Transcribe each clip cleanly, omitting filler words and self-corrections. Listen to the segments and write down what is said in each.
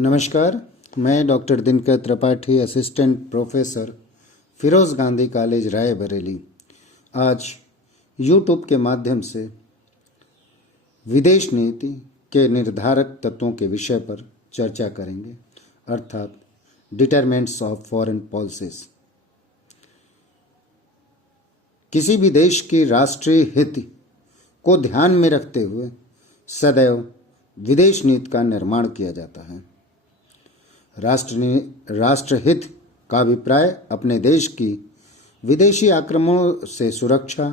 नमस्कार, मैं doctor Dinkar Tripathi, assistant professor, Firoz Gandhi college Raebareli. आज यूट्यूब के माध्यम से विदेश नीति के निर्धारक तत्वों के विषय पर चर्चा करेंगे, अर्थात डिटरमिनेंट्स ऑफ फॉरेन पॉलिसीज। किसी भी देश की राष्ट्रीय हित को ध्यान में रखते हुए सदैव विदेश नीति का निर्माण किया जाता है। राष्ट्रहित का अभिप्राय अपने देश की विदेशी आक्रमणों से सुरक्षा,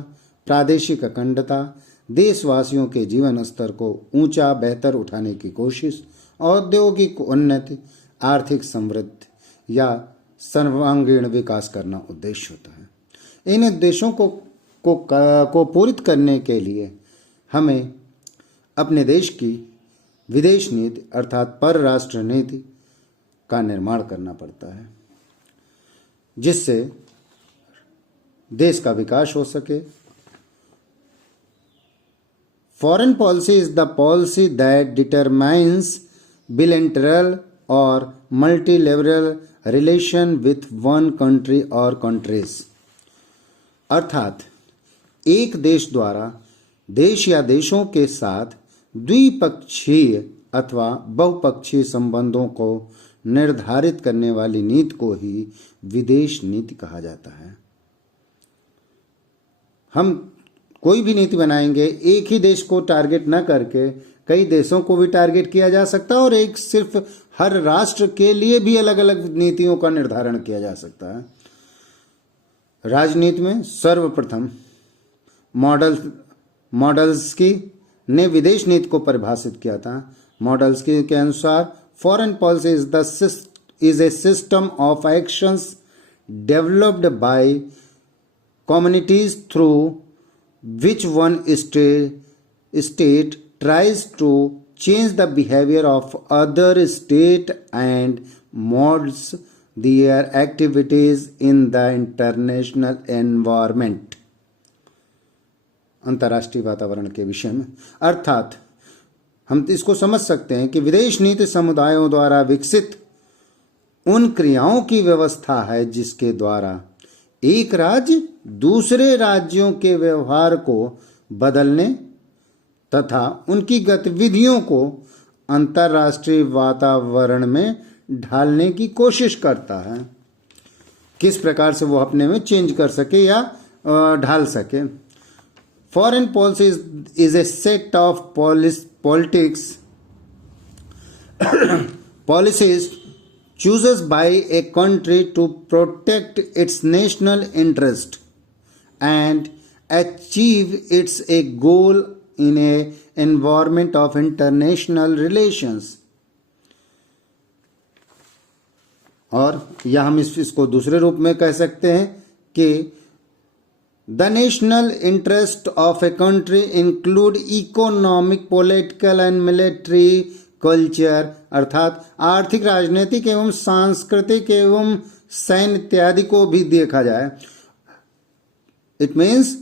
प्रादेशिक अखंडता, देशवासियों के जीवन स्तर को ऊंचा बेहतर उठाने की कोशिश, औद्योगिक उन्नति, आर्थिक समृद्धि या सर्वांगीण विकास करना उद्देश्य होता है। इन उद्देश्यों को पूरित करने के लिए हमें अपने देश की विदेश नीति अर्थात परराष्ट्र नीति का निर्माण करना पड़ता है, जिससे देश का विकास हो सके। Foreign policy is the policy that determines bilateral और multilevel relation with one country और कंट्रीज, अर्थात एक देश द्वारा देश या देशों के साथ द्विपक्षीय अथवा बहुपक्षीय संबंधों को निर्धारित करने वाली नीति को ही विदेश नीति कहा जाता है। हम कोई भी नीति बनाएंगे, एक ही देश को टारगेट न करके कई देशों को भी टारगेट किया जा सकता है और एक सिर्फ हर राष्ट्र के लिए भी अलग अलग नीतियों का निर्धारण किया जा सकता है। राजनीति में सर्वप्रथम मॉडल्स्की ने विदेश नीति को परिभाषित किया था। मॉडल्स्की के अनुसार foreign policy is a system of actions developed by communities through which one state tries to change the behavior of other state and molds their activities in the international environment। अंतर्राष्ट्रीय वातावरण के विषय में, अर्थात हम इसको समझ सकते हैं कि विदेश नीति समुदायों द्वारा विकसित उन क्रियाओं की व्यवस्था है जिसके द्वारा एक राज्य दूसरे राज्यों के व्यवहार को बदलने तथा उनकी गतिविधियों को अंतर्राष्ट्रीय वातावरण में ढालने की कोशिश करता है। किस प्रकार से वो अपने में चेंज कर सके या ढाल सके। Foreign policy is a set of policies chooses by a country to protect its national interest and achieve its a goal in a environment of international relations। और या हम इसको दूसरे रूप में कह सकते हैं कि The national interest of a country include economic, political and military culture, अर्थात आर्थिक, राजनीतिक एवं सांस्कृतिक एवं सैन्य इत्यादि को भी देखा जाए। It means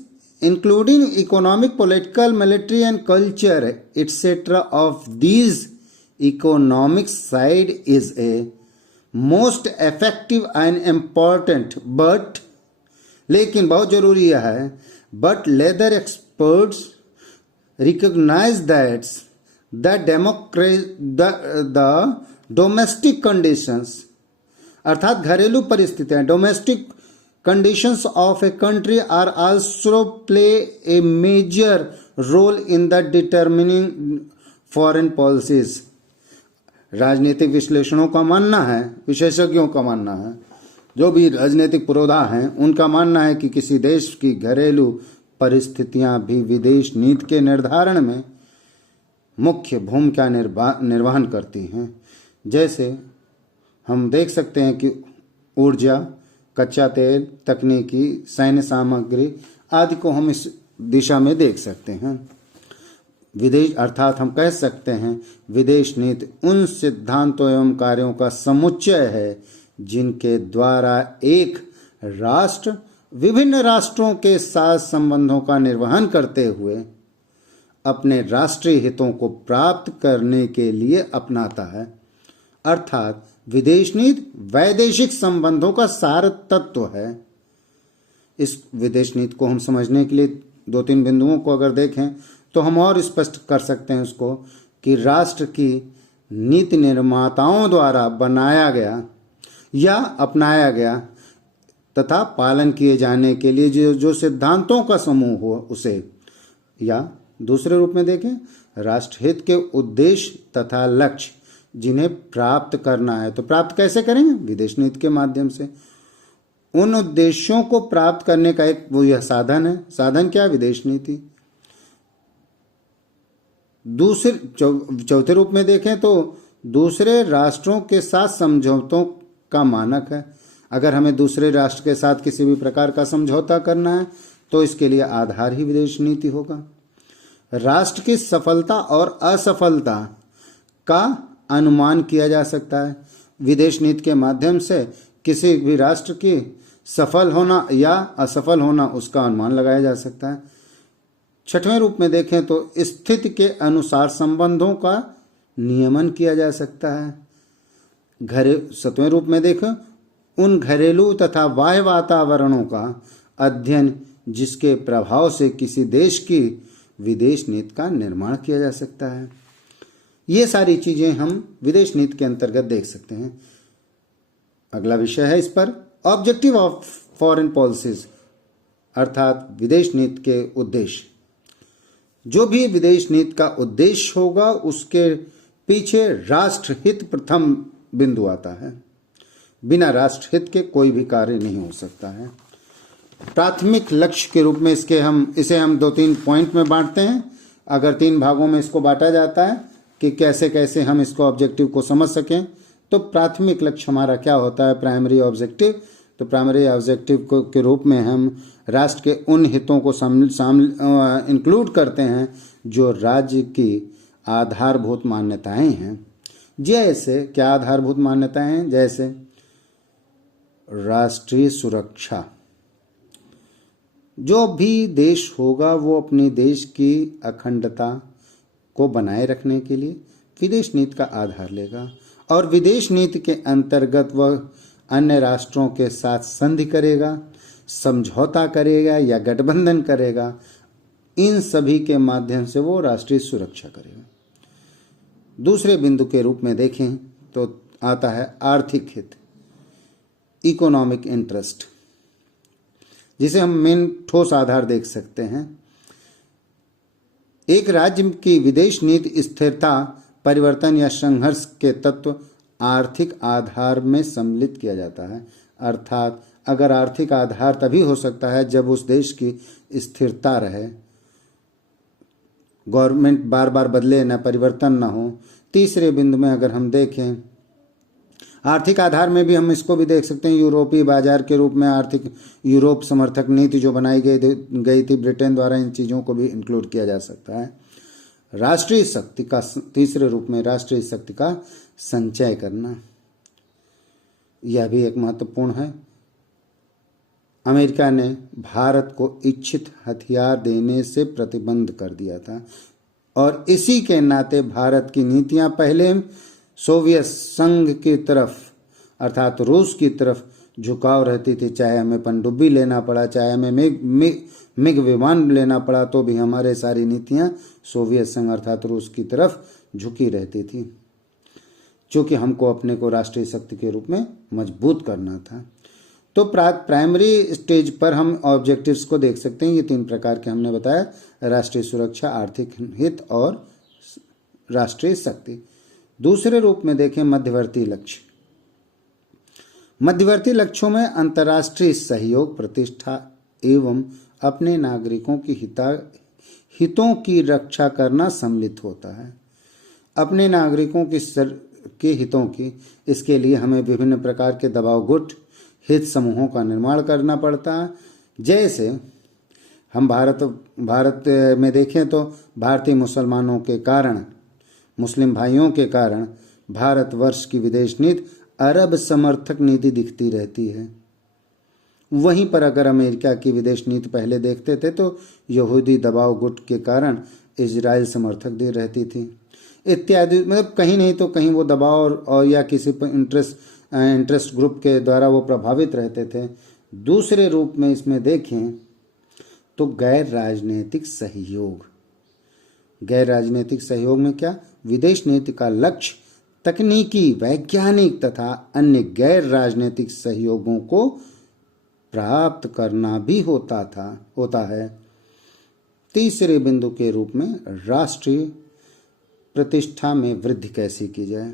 including economic, political, military and culture etc. of these economic side is a most effective and important but लेकिन बहुत जरूरी यह है but leather experts recognise that the domestic conditions, अर्थात घरेलू परिस्थितियां, domestic conditions of a country are also play a major role in the determining foreign policies. राजनीतिक विश्लेषणों का मानना है, विशेषज्ञों का मानना है, जो भी राजनीतिक पुरोधा हैं उनका मानना है कि किसी देश की घरेलू परिस्थितियां भी विदेश नीति के निर्धारण में मुख्य भूमिका निर्वहन करती हैं। जैसे हम देख सकते हैं कि ऊर्जा, कच्चा तेल, तकनीकी, सैन्य सामग्री आदि को हम इस दिशा में देख सकते हैं। विदेश अर्थात हम कह सकते हैं विदेश नीति उन सिद्धांतों एवं कार्यों का समुच्चय है जिनके द्वारा एक राष्ट्र विभिन्न राष्ट्रों के साथ संबंधों का निर्वहन करते हुए अपने राष्ट्रीय हितों को प्राप्त करने के लिए अपनाता है। अर्थात विदेश नीति वैदेशिक संबंधों का सार तत्व है। इस विदेश नीति को हम समझने के लिए 2-3 बिंदुओं को अगर देखें तो हम और स्पष्ट कर सकते हैं उसको कि राष्ट्र की नीति निर्माताओं द्वारा बनाया गया या अपनाया गया तथा पालन किए जाने के लिए जो सिद्धांतों का समूह हो उसे, या दूसरे रूप में देखें राष्ट्रहित के उद्देश्य तथा लक्ष्य जिन्हें प्राप्त करना है। तो प्राप्त कैसे करेंगे? विदेश नीति के माध्यम से। उन उद्देश्यों को प्राप्त करने का एक वो यह साधन है। साधन क्या? विदेश नीति। दूसरे चौथे रूप में देखें तो दूसरे राष्ट्रों के साथ समझौतों का मानक है। अगर हमें दूसरे राष्ट्र के साथ किसी भी प्रकार का समझौता करना है तो इसके लिए आधार ही विदेश नीति होगा। राष्ट्र की सफलता और असफलता का अनुमान किया जा सकता है। विदेश नीति के माध्यम से किसी भी राष्ट्र की सफल होना या असफल होना उसका अनुमान लगाया जा सकता है। छठवें रूप में देखें तो स्थिति के अनुसार संबंधों का नियमन किया जा सकता है। सातवें रूप में देखें उन घरेलू तथा बाह्य वातावरणों का अध्ययन जिसके प्रभाव से किसी देश की विदेश नीति का निर्माण किया जा सकता है। ये सारी चीजें हम विदेश नीति के अंतर्गत देख सकते हैं। अगला विषय है इस पर ऑब्जेक्टिव ऑफ फॉरेन पॉलिसीज, अर्थात विदेश नीति के उद्देश्य। जो भी विदेश नीति का उद्देश्य होगा उसके पीछे राष्ट्रहित प्रथम बिंदु आता है। बिना राष्ट्रहित के कोई भी कार्य नहीं हो सकता है। प्राथमिक लक्ष्य के रूप में इसे हम 2-3 पॉइंट में बांटते हैं। अगर 3 भागों में इसको बांटा जाता है कि कैसे कैसे हम इसको ऑब्जेक्टिव को समझ सकें, तो प्राथमिक लक्ष्य हमारा क्या होता है? Primary objective. तो प्राइमरी ऑब्जेक्टिव के रूप में हम राष्ट्र के उन हितों को इंक्लूड करते हैं जो राज्य की आधारभूत मान्यताएं हैं। जैसे क्या आधारभूत मान्यताएं हैं? जैसे राष्ट्रीय सुरक्षा। जो भी देश होगा वो अपने देश की अखंडता को बनाए रखने के लिए विदेश नीति का आधार लेगा और विदेश नीति के अंतर्गत वह अन्य राष्ट्रों के साथ संधि करेगा, समझौता करेगा या गठबंधन करेगा। इन सभी के माध्यम से वो राष्ट्रीय सुरक्षा करेगा। दूसरे बिंदु के रूप में देखें तो आता है आर्थिक हित, इकोनॉमिक इंटरेस्ट, जिसे हम मेन ठोस आधार देख सकते हैं। एक राज्य की विदेश नीति स्थिरता, परिवर्तन या संघर्ष के तत्व आर्थिक आधार में सम्मिलित किया जाता है। अर्थात अगर आर्थिक आधार तभी हो सकता है जब उस देश की स्थिरता रहे, गवर्नमेंट बार बार बदले न, परिवर्तन न हो। तीसरे बिंदु में अगर हम देखें आर्थिक आधार में भी हम इसको भी देख सकते हैं यूरोपीय बाजार के रूप में आर्थिक यूरोप समर्थक नीति जो बनाई गई थी ब्रिटेन द्वारा, इन चीज़ों को भी इंक्लूड किया जा सकता है। राष्ट्रीय शक्ति का तीसरे रूप में राष्ट्रीय शक्ति का संचय करना, यह भी एक महत्वपूर्ण है। अमेरिका ने भारत को इच्छित हथियार देने से प्रतिबंध कर दिया था और इसी के नाते भारत की नीतियां पहले सोवियत संघ की तरफ अर्थात रूस की तरफ झुकाव रहती थी। चाहे हमें पनडुब्बी लेना पड़ा, चाहे हमें मिग विमान लेना पड़ा, तो भी हमारे सारी नीतियां सोवियत संघ अर्थात रूस की तरफ झुकी रहती थी, क्योंकि हमको अपने को राष्ट्रीय शक्ति के रूप में मजबूत करना था। तो प्राइमरी स्टेज पर हम ऑब्जेक्टिव्स को देख सकते हैं। ये 3 प्रकार के हमने बताया, राष्ट्रीय सुरक्षा, आर्थिक हित और राष्ट्रीय शक्ति। दूसरे रूप में देखें मध्यवर्ती लक्ष्य। मध्यवर्ती लक्ष्यों में अंतर्राष्ट्रीय सहयोग, प्रतिष्ठा एवं अपने नागरिकों की हितों की रक्षा करना सम्मिलित होता है। अपने नागरिकों के हितों की, इसके लिए हमें विभिन्न प्रकार के दबाव गुट, हित समूहों का निर्माण करना पड़ता है। जैसे हम भारत में देखें तो भारतीय मुसलमानों के कारण, मुस्लिम भाइयों के कारण भारतवर्ष की विदेश नीति अरब समर्थक नीति दिखती रहती है। वहीं पर अगर अमेरिका की विदेश नीति पहले देखते थे तो यहूदी दबाव गुट के कारण इजराइल समर्थक दी रहती थी। इत्यादि, मतलब कहीं नहीं तो कहीं वो दबाव और या किसी पर इंटरेस्ट ग्रुप के द्वारा वो प्रभावित रहते थे। दूसरे रूप में इसमें देखें तो गैर राजनीतिक सहयोग। गैर राजनीतिक सहयोग में क्या, विदेश नीति का लक्ष्य तकनीकी, वैज्ञानिक तथा अन्य गैर राजनीतिक सहयोगों को प्राप्त करना भी होता है। तीसरे बिंदु के रूप में राष्ट्रीय प्रतिष्ठा में वृद्धि कैसे की जाए।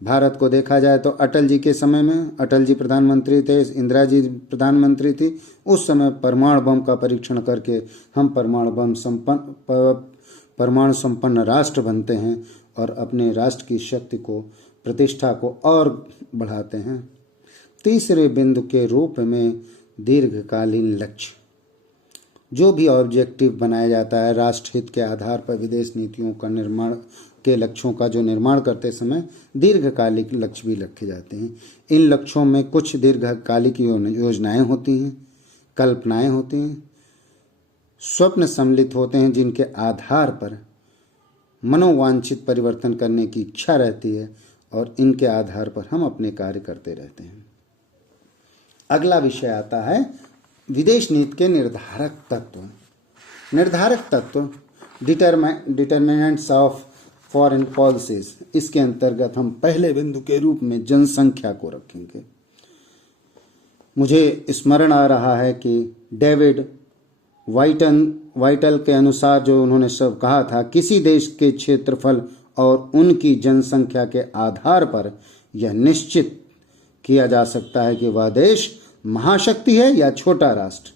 भारत को देखा जाए तो अटल जी के समय में, अटल जी प्रधानमंत्री थे, इंदिरा जी प्रधानमंत्री थी, उस समय परमाणु बम का परीक्षण करके हम परमाणु संपन्न राष्ट्र बनते हैं और अपने राष्ट्र की शक्ति को, प्रतिष्ठा को और बढ़ाते हैं। तीसरे बिंदु के रूप में दीर्घकालीन लक्ष्य, जो भी ऑब्जेक्टिव बनाया जाता है राष्ट्र हित के आधार पर विदेश नीतियों का निर्माण के लक्ष्यों का जो निर्माण करते समय दीर्घकालिक लक्ष्य भी रखे जाते हैं। इन लक्ष्यों में कुछ दीर्घकालिक योजनाएं होती हैं, कल्पनाएं होती हैं, स्वप्न सम्मिलित होते हैं जिनके आधार पर मनोवांछित परिवर्तन करने की इच्छा रहती है और इनके आधार पर हम अपने कार्य करते रहते हैं। अगला विषय आता है विदेश नीति के निर्धारक तत्व। निर्धारक तत्व, डिटर्मिनेंट्स ऑफ फॉरेन पॉलिसीज। इसके अंतर्गत हम पहले बिंदु के रूप में जनसंख्या को रखेंगे। मुझे स्मरण आ रहा है कि डेविड वाइटल के अनुसार जो उन्होंने सब कहा था, किसी देश के क्षेत्रफल और उनकी जनसंख्या के आधार पर यह निश्चित किया जा सकता है कि वह देश महाशक्ति है या छोटा राष्ट्र।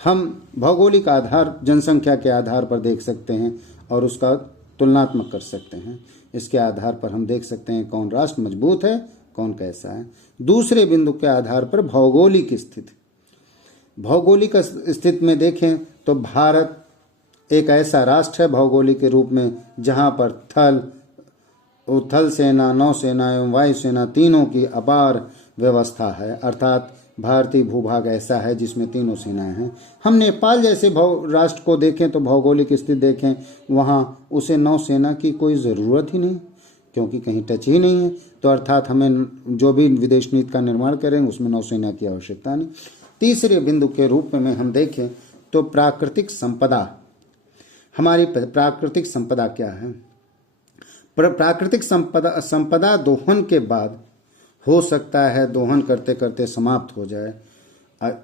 हम भौगोलिक आधार, जनसंख्या के आधार पर देख सकते हैं और उसका तुलनात्मक कर सकते हैं। इसके आधार पर हम देख सकते हैं कौन राष्ट्र मजबूत है, कौन कैसा है। दूसरे बिंदु के आधार पर भौगोलिक स्थिति। भौगोलिक स्थिति में देखें तो भारत एक ऐसा राष्ट्र है भौगोलिक के रूप में जहां पर थल सेना, नौसेना एवं वायुसेना तीनों की अपार व्यवस्था है, अर्थात भारतीय भूभाग ऐसा है जिसमें तीनों सेनाएं हैं। हम नेपाल जैसे राष्ट्र को देखें तो भौगोलिक स्थिति देखें, वहाँ उसे नौसेना की कोई ज़रूरत ही नहीं, क्योंकि कहीं टच ही नहीं है। तो अर्थात हमें जो भी विदेश नीति का निर्माण करेंगे उसमें नौसेना की आवश्यकता नहीं। तीसरे बिंदु के रूप में हम देखें तो प्राकृतिक संपदा। हमारी प्राकृतिक संपदा क्या है? प्राकृतिक संपदा दोहन के बाद हो सकता है दोहन करते करते समाप्त हो जाए।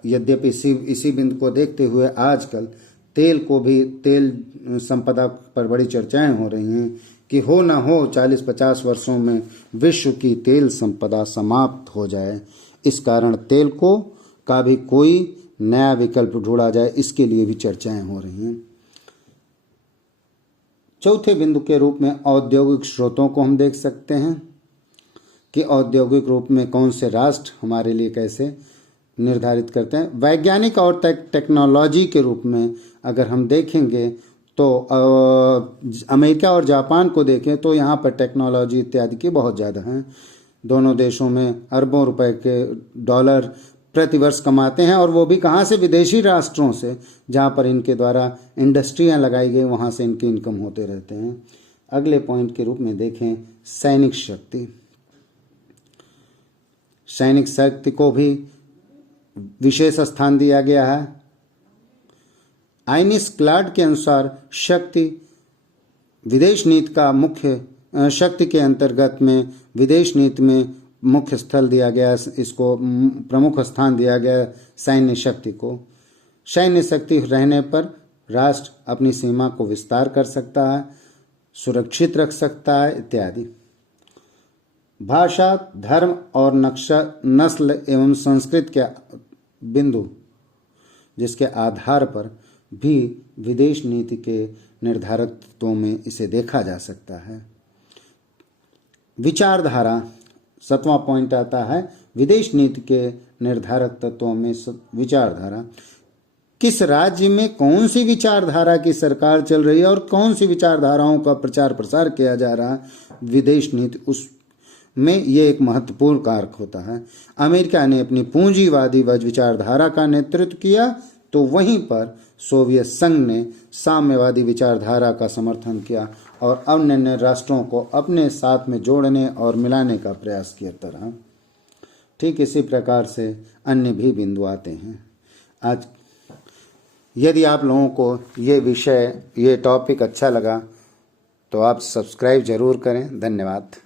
यद्यपि इसी बिंदु को देखते हुए आजकल तेल संपदा पर बड़ी चर्चाएं हो रही हैं कि हो ना हो 40-50 वर्षों में विश्व की तेल संपदा समाप्त हो जाए। इस कारण तेल का भी कोई नया विकल्प ढूंढा जाए, इसके लिए भी चर्चाएं हो रही हैं। चौथे बिंदु के रूप में औद्योगिक स्रोतों को हम देख सकते हैं कि औद्योगिक रूप में कौन से राष्ट्र हमारे लिए कैसे निर्धारित करते हैं। वैज्ञानिक और टेक्नोलॉजी के रूप में अगर हम देखेंगे तो अमेरिका और जापान को देखें तो यहाँ पर टेक्नोलॉजी इत्यादि की बहुत ज़्यादा हैं। दोनों देशों में अरबों रुपए के डॉलर प्रतिवर्ष कमाते हैं, और वो भी कहाँ से? विदेशी राष्ट्रों से, जहाँ पर इनके द्वारा इंडस्ट्रियाँ लगाई गई, वहाँ से इनके इनकम होते रहते हैं। अगले पॉइंट के रूप में देखें सैनिक शक्ति। सैनिक शक्ति को भी विशेष स्थान दिया गया है। आइनिस क्लाड के अनुसार शक्ति विदेश नीति का मुख्य शक्ति के अंतर्गत में विदेश नीति में मुख्य स्थल दिया गया, इसको प्रमुख स्थान दिया गया सैन्य शक्ति को। सैन्य शक्ति रहने पर राष्ट्र अपनी सीमा को विस्तार कर सकता है, सुरक्षित रख सकता है इत्यादि। भाषा, धर्म और नस्ल एवं संस्कृति के बिंदु जिसके आधार पर भी विदेश नीति के निर्धारक तत्वों में इसे देखा जा सकता है। विचारधारा, 7वां पॉइंट आता है विदेश नीति के निर्धारक तत्वों में विचारधारा। किस राज्य में कौन सी विचारधारा की सरकार चल रही है और कौन सी विचारधाराओं का प्रचार प्रसार किया जा रहा है, विदेश नीति उसमें ये एक महत्वपूर्ण कारक होता है। अमेरिका ने अपनी पूंजीवादी विचारधारा का नेतृत्व किया, तो वहीं पर सोवियत संघ ने साम्यवादी विचारधारा का समर्थन किया और अन्य राष्ट्रों को अपने साथ में जोड़ने और मिलाने का प्रयास किया रहा। ठीक इसी प्रकार से अन्य भी बिंदु आते हैं। आज यदि आप लोगों को ये टॉपिक अच्छा लगा तो आप सब्सक्राइब जरूर करें। धन्यवाद।